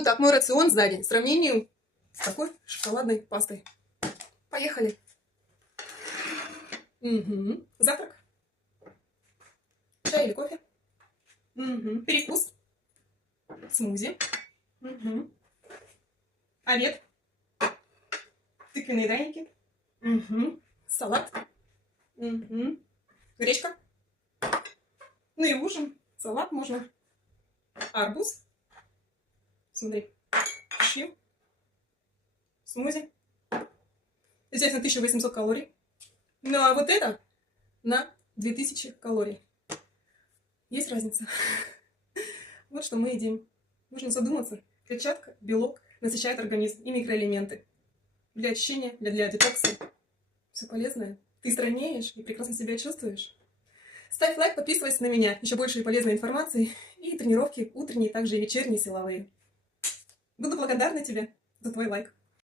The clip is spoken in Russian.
Ну так, мой рацион за день в сравнении с такой шоколадной пастой. Поехали. Угу. Завтрак. Чай или кофе. Угу. Перекус. Смузи. Угу. Обед. Тыквенные драники. Угу. Салат. Угу. Гречка. Ну и ужин. Салат можно. Арбуз. Смотри. Щи. Смузи. Здесь на 1800 калорий. Ну а вот это на 2000 калорий. Есть разница. Вот что мы едим. Нужно задуматься. Клетчатка, белок насыщает организм и микроэлементы. Для очищения, для детокса. Все полезное. Ты стройнеешь и прекрасно себя чувствуешь. Ставь лайк, подписывайся на меня. Еще больше полезной информации. И тренировки утренние, также и вечерние силовые. Буду благодарна тебе за твой лайк.